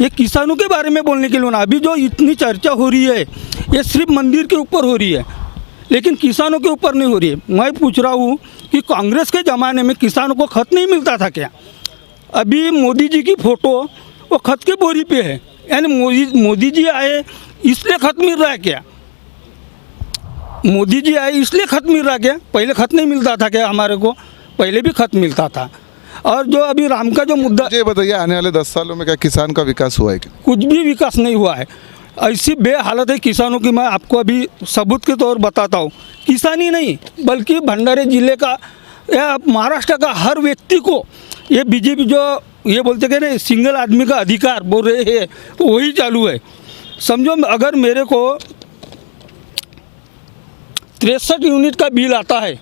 ये किसानों के बारे में बोलने के लिए ना। अभी जो इतनी चर्चा हो रही है ये सिर्फ मंदिर के ऊपर हो रही है, लेकिन किसानों के ऊपर नहीं हो रही है। मैं पूछ रहा हूँ कि कांग्रेस के ज़माने में किसानों को खत नहीं मिलता था क्या? अभी मोदी जी की फ़ोटो वो खत के बोरी पे है, यानी मोदी जी आए इसलिए खत मिल रहा है क्या? मोदी जी आए इसलिए खत मिल रहा है क्या? पहले खत नहीं मिलता था क्या? हमारे को पहले भी खत मिलता था। और जो अभी राम का जो मुद्दा, ये बताइए आने वाले 10 सालों में क्या किसान का विकास हुआ है क्या? कुछ भी विकास नहीं हुआ है। ऐसी बेहालत है किसानों की, मैं आपको अभी सबूत के तौर बताता हूँ। किसान ही नहीं बल्कि भंडारे जिले का या महाराष्ट्र का हर व्यक्ति को ये बीजेपी जो ये बोलते कि ना सिंगल आदमी का अधिकार बोल रहे हैं, तो वही चालू है। समझो अगर मेरे को 63 यूनिट का बिल आता है,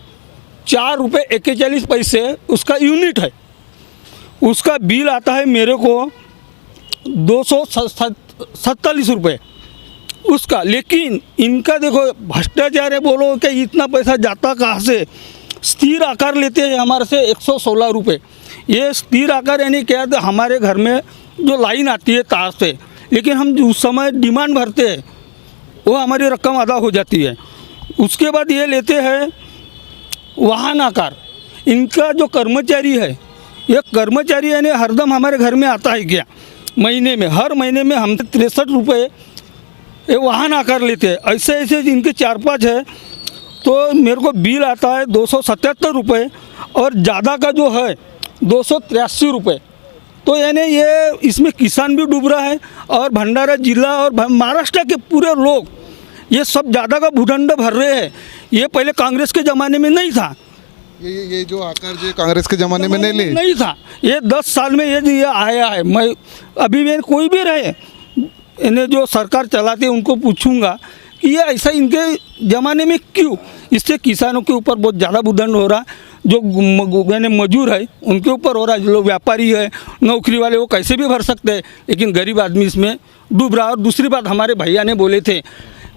4 रुपये 41 पैसे उसका यूनिट है, उसका बिल आता है मेरे को 247 रुपये उसका। लेकिन इनका देखो भ्रष्टाचार है, बोलो कि इतना पैसा जाता कहाँ से? स्थिर आकार लेते हैं हमारे से 116 रुपये। ये स्थिर आकार यानी क्या? तो हमारे घर में जो लाइन आती है तार से, लेकिन हम उस समय डिमांड भरते हैं, वो हमारी रकम अदा हो जाती है। उसके बाद ये लेते हैं वाहन आकार। इनका जो कर्मचारी है, ये कर्मचारी यानी हरदम हमारे घर में आता है क्या? महीने में, हर महीने में हम 63 रुपये ये वाहन आकार लेते हैं। ऐसे ऐसे इनके 4-5 है, तो मेरे को बिल आता है 277 रुपये और ज़्यादा का जो है 283 रुपये। तो यानी ये इसमें किसान भी डूब रहा है और भंडारा जिला और महाराष्ट्र के पूरे लोग ये सब ज़्यादा का भूदंड भर रहे हैं। ये पहले कांग्रेस के ज़माने में नहीं था। ये जो आकार जो कांग्रेस के ज़माने में नहीं था, ये 10 साल में ये आया है। मैं अभी भी कोई भी रहे इन्हें जो सरकार चलाते हैं उनको पूछूंगा कि ये ऐसा इनके ज़माने में क्यों? इससे किसानों के ऊपर बहुत ज़्यादा भूदंड हो रहा। जो यानी मजदूर है उनके ऊपर हो रहा है, जो लोग व्यापारी है नौकरी वाले वो कैसे भी भर सकते हैं, लेकिन गरीब आदमी इसमें डूब रहा। और दूसरी बात, हमारे भैया ने बोले थे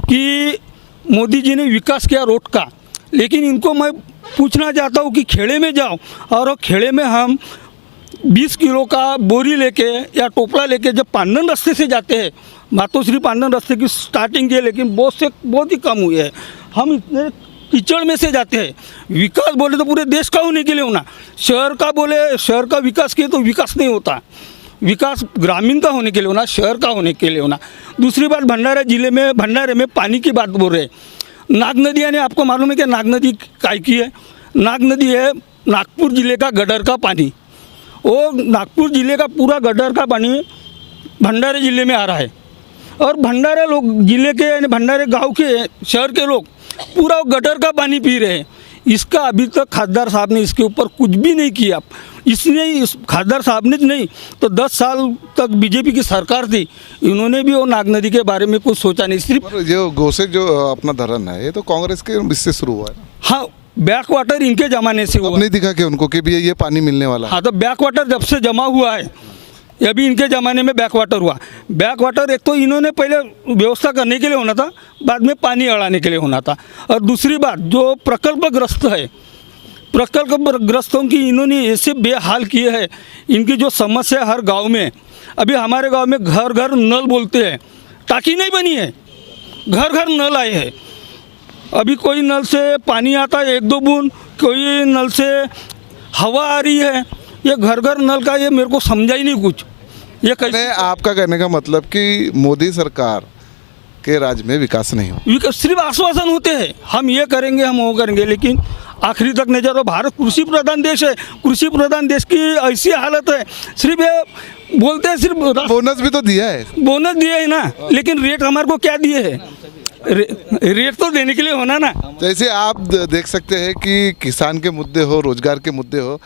कि मोदी जी ने विकास किया रोड का, लेकिन इनको मैं पूछना चाहता हूँ कि खेड़े में जाओ और खेड़े में हम 20 किलो का बोरी लेके या टोपला लेके जब पांडन रास्ते से जाते हैं, मातोश्री पांडन रास्ते की स्टार्टिंग की है, लेकिन बहुत ही कम हुई है। हम इतने कीचड़ में से जाते हैं। विकास बोले तो पूरे देश का होने के लिए होना, शहर का बोले शहर का विकास किए तो विकास नहीं होता। विकास ग्रामीण का होने के लिए होना, शहर का होने के लिए होना। दूसरी बात, भंडारे में पानी की बात बोल रहे हैं। नाग नदी यानी आपको मालूम है कि नाग नदी काय की है? नाग नदी है नागपुर जिले का गडर का पानी। वो नागपुर जिले का पूरा गडर का पानी भंडारे जिले में आ रहा है, और भंडारे लोग जिले के यानी भंडारे गांव के शहर के लोग पूरा गटर का पानी पी रहे हैं। इसका अभी तक खासदार साहब ने इसके ऊपर कुछ भी नहीं किया। इसने इस खासदार साहब ने नहीं तो 10 साल तक बीजेपी की सरकार थी, इन्होंने भी वो नाग नदी के बारे में कुछ सोचा नहीं। सिर्फ जो गोसे जो अपना धरन है ये तो कांग्रेस के इससे शुरू हुआ है ना? हाँ, बैक वाटर इनके ज़माने से हुआ। नहीं दिखा कि उनको कि भी ये पानी मिलने वाला है? हाँ, तो बैक वाटर जब से जमा हुआ है, अभी इनके ज़माने में बैक वाटर हुआ। बैक वाटर एक तो इन्होंने पहले व्यवस्था करने के लिए होना था, बाद में पानी अड़ाने के लिए होना था। और दूसरी बात, जो प्रकल्पग्रस्त है, प्रकल्पग्रस्तों की इन्होंने ऐसे बेहाल किए हैं। इनकी जो समस्या हर गांव में, अभी हमारे गांव में घर घर नल बोलते हैं, टाकी नहीं बनी है, घर घर नल आए हैं। अभी कोई नल से पानी आता है 1-2 बूंद, कोई नल से हवा आ रही है। ये घर घर नल का ये मेरे को समझा ही नहीं कुछ। ये कैसे? आपका कहने का मतलब कि मोदी सरकार के राज्य में विकास नहीं हो, सिर्फ आश्वासन होते हैं, हम ये करेंगे हम वो करेंगे, लेकिन आखिरी तक नहीं जाता। भारत कृषि प्रधान देश है, कृषि प्रधान देश की ऐसी हालत है, सिर्फ ये बोलते हैं सिर्फ बोनस भी तो दिया है। बोनस दिए है ना, लेकिन रेट हमारे को क्या दिए है? रेट तो देने के लिए होना ना। जैसे आप देख सकते हैं कि किसान के मुद्दे हो, रोजगार के मुद्दे हो,